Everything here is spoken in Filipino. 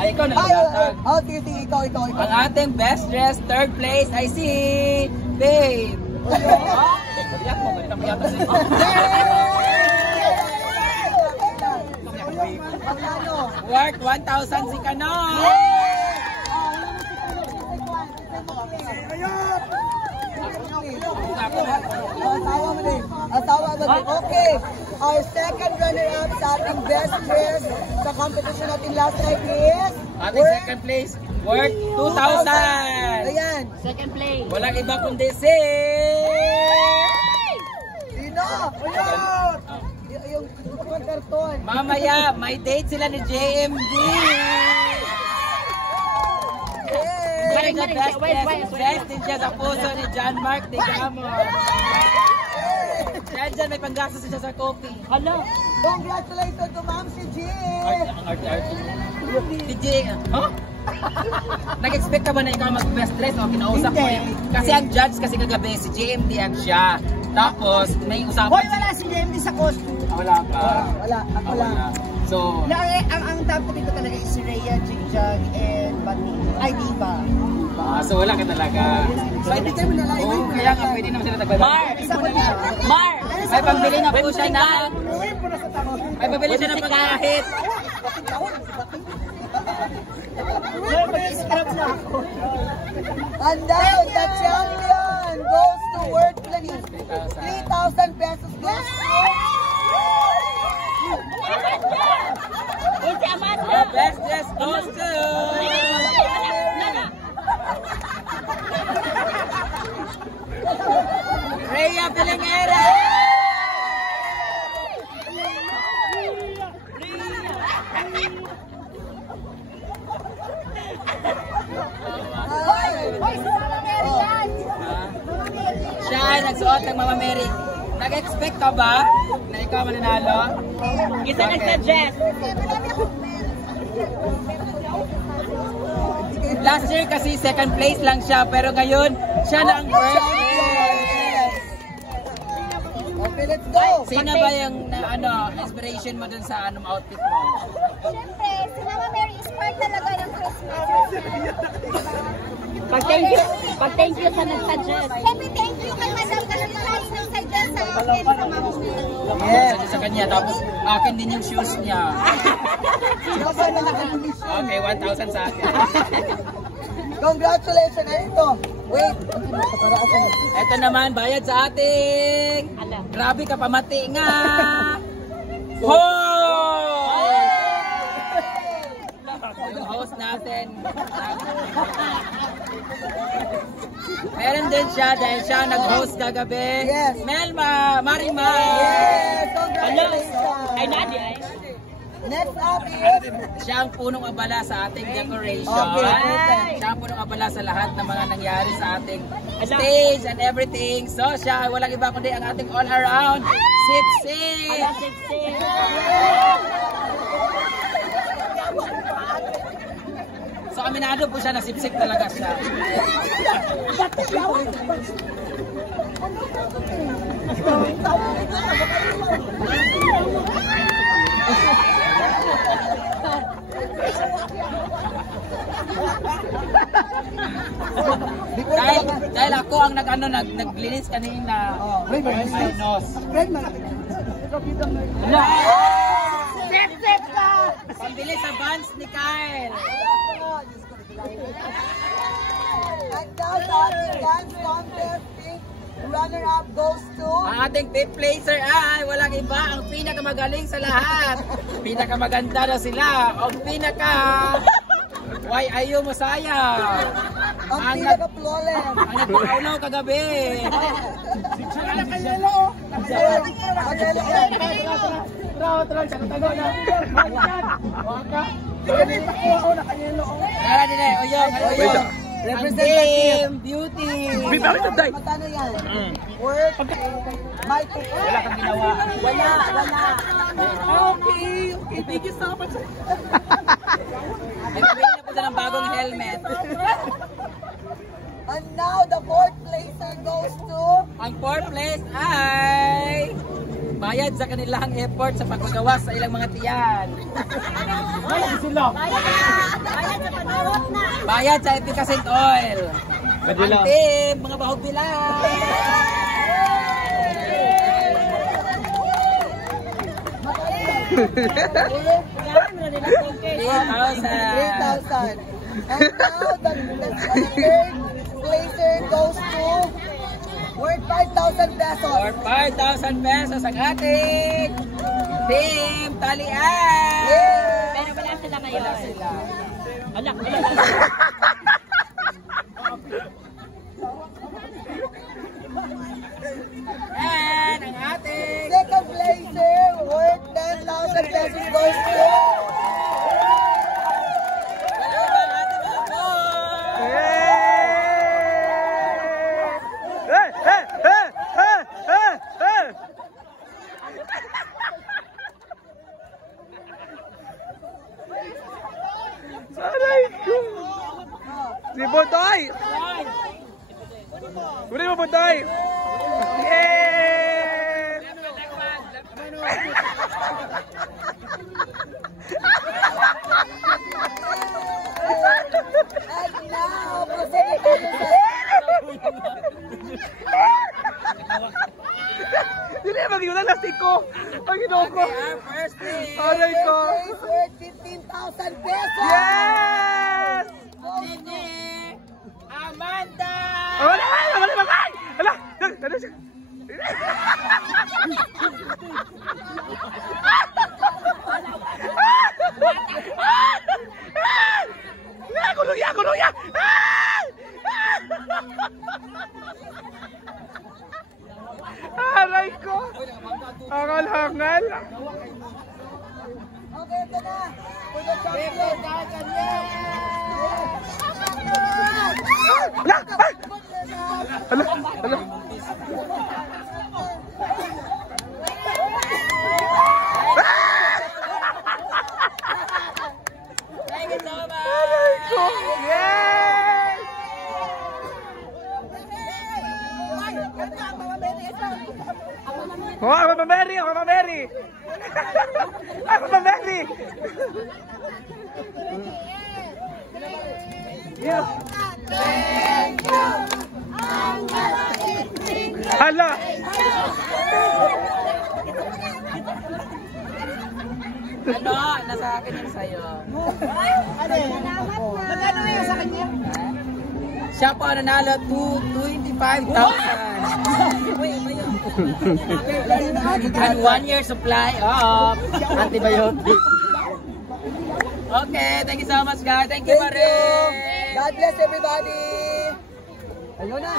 Ay, ikaw na lang. Oh, sige, ikaw. Ang ating best dress, third place, I see Babe. Biyak mo, ganito mo yata sa'yo. Worth 1,000 si Kanon. Okay, our second runner-up sa ating best dress sa competition natin last night is ating second place, worth 2,000. Ayan. Second place. Walang iba kundi si... Sino? Yung karton. Mamaya, may date sila ni JMD. Yay! The best din siya sa puso ni John Mark de Gamo. Diyan may panggastos siya sa coffee. Hello. Congratulations to Ma'am si G. Si G. Huh? Nag-expect ka ba na ikaw mag-best dress o kinausap mo yun? Kasi ang judge kasi kagabi si JMD at siya. Tapos may usapan Hoy, wala si JMD sa costume. Wala pa. Wala, ako lang. So, ang top ko dito talaga is si Rhea, Jigjag, and Bati. Ay, Diva. so wala ka talaga. So, hindi kayo na lang. Oo, kaya nga pwede naman sila tagbaba. Mar! May pambili na po siya na. May pambili siya ng pagkahit. And now, the champion goes to World Planning. 3,000 pesos goes to... It's Amanda! The best dress goes to... Rhea Pilingera! Siya nagsuot ng Mama Mary. Nag-expect ka ba na ikaw mananalo? Isa nag-suggest. Last year kasi second place lang siya, pero ngayon siya na ang first place. Okay, let's go! Sino ba yung inspiration mo dun sa outfit mo? Siyempre, si Mama Mary is part talaga ng Christmas. Pag-thank you sa nag-suggest. Siyempre, thank you kay Madam Kalusari ng suggest sa akin sa Mama Mary. Yes. Sa kanya, tapos akin din yung shoes niya. Okay, 1,000 sa akin. Congratulations na ito. Wait. Ito naman, bayad sa ating. Grabe ka, pamati nga. Hoy! Yung host natin. Meron din siya dahil siya nag-host kagabi. Yes. Melma, Marima. Yes, Hello. congratulations. Ay, Nadia. Next up is... Siya ang punong abala sa ating decoration. Okay. Siya ang punong abala sa lahat ng mga nangyari sa ating stage and everything. So siya, walang iba kundi ang ating all-around Sip-Sip. So aminado po siya na Sip-Sip talaga siya. dahil ako ang naglinis kanina. Ay, nose. Sip-Sip ka! Pambili sa buns ni Kyle. And now, the ating dance contest pink runner-up goes to... Ang ating fifth placer ay walang iba, ang pinakamagaling sa lahat. Pinakamaganda na sila. O why are you Masaya? Ang pinaka-flawless. Ang nagpakaulaw kagabi. Nakayelo. Tara din eh, Oyong. Representative Beauty. Matano yan? Work. My pick. Wala kang ginawa. Wala. Okay. Thank you so much. Nagbili na po ng bagong helmet. And now, the fourth placer goes to... Ang fourth place ay bayad dahil sa kanilang effort sa paggawas sa ilang mga tiyan. Bayad sa efficacent oil. Ang team, mga bahog nila. 3,000. And now, the third placer goes to worth 5,000 pesos. Or 5,000 pesos ang ating team talian. Pero wala sila ngayon. Wala sila. Wala. And ang ating Second placer worth 10,000 pesos goes to si Bodoy! Uli mo Bodoy! Yay! and now, proceeding to the Hindi na mag-iulan lastik ko! Ang ginoo ko! our first team. Aray ko! place worth 15,000 pesos. Yes! Nini Amanda! Wala! Wala! Wala! Hala! Ano siya? Kuluya! Kuluya! Aray ko! Hangal-hangal! Okay, ito na. For the champion. Hala! Hala! Hala! Thank you so much! Aray ko! Yes! Oh, ako mameri! Ako mameri! Ako mameri! Yeah. Hala! Ano? Nasa akin yung sa'yo. Magkano na yun sa kanya? Siya po ang nanalo to 25,000. And 1 year supply of antibiotics. Okay, thank you so much guys. Thank you, Thank you. Marie. God bless everybody. Ayun na.